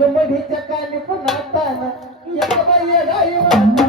गमढीच्या कानी पुन्हा ताना. एक बाई राईवा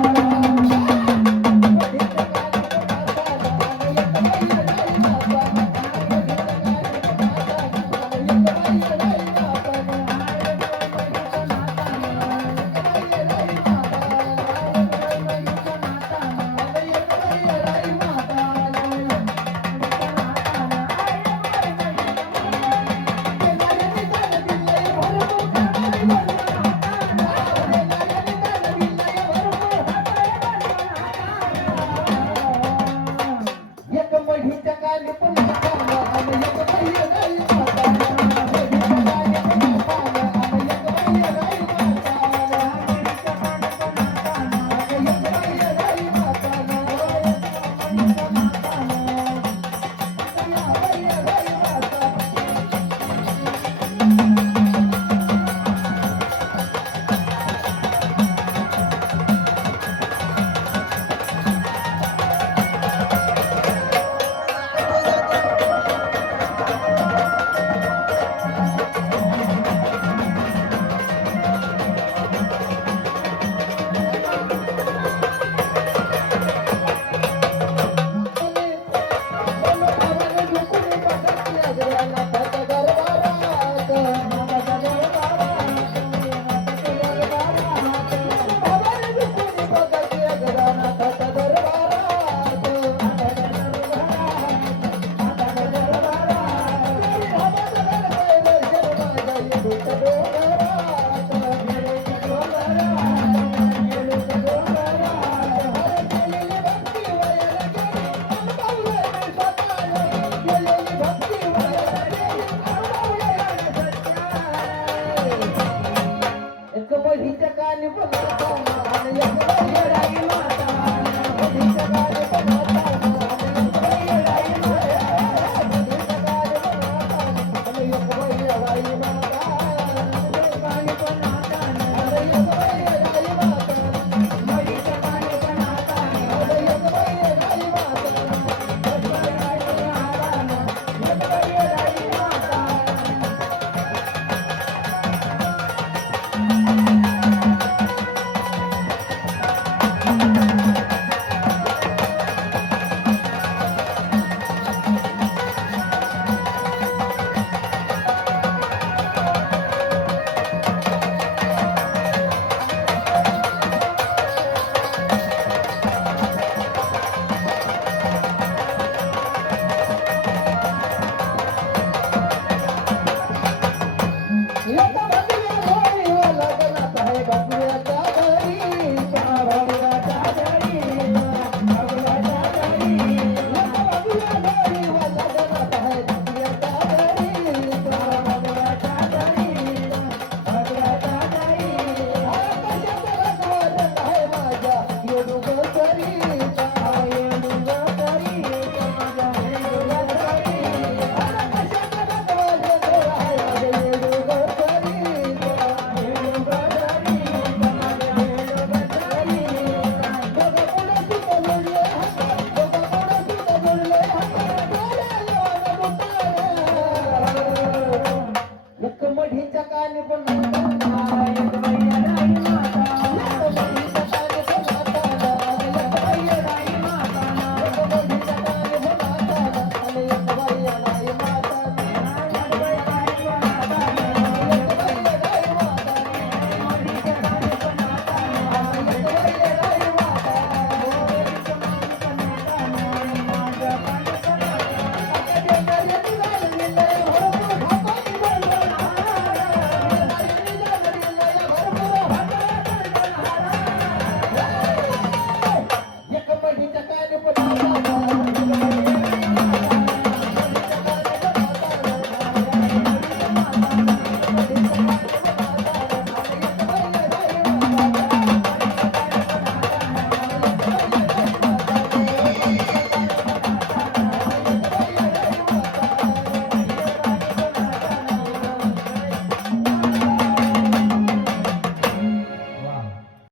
Oh, हि चकार निपुण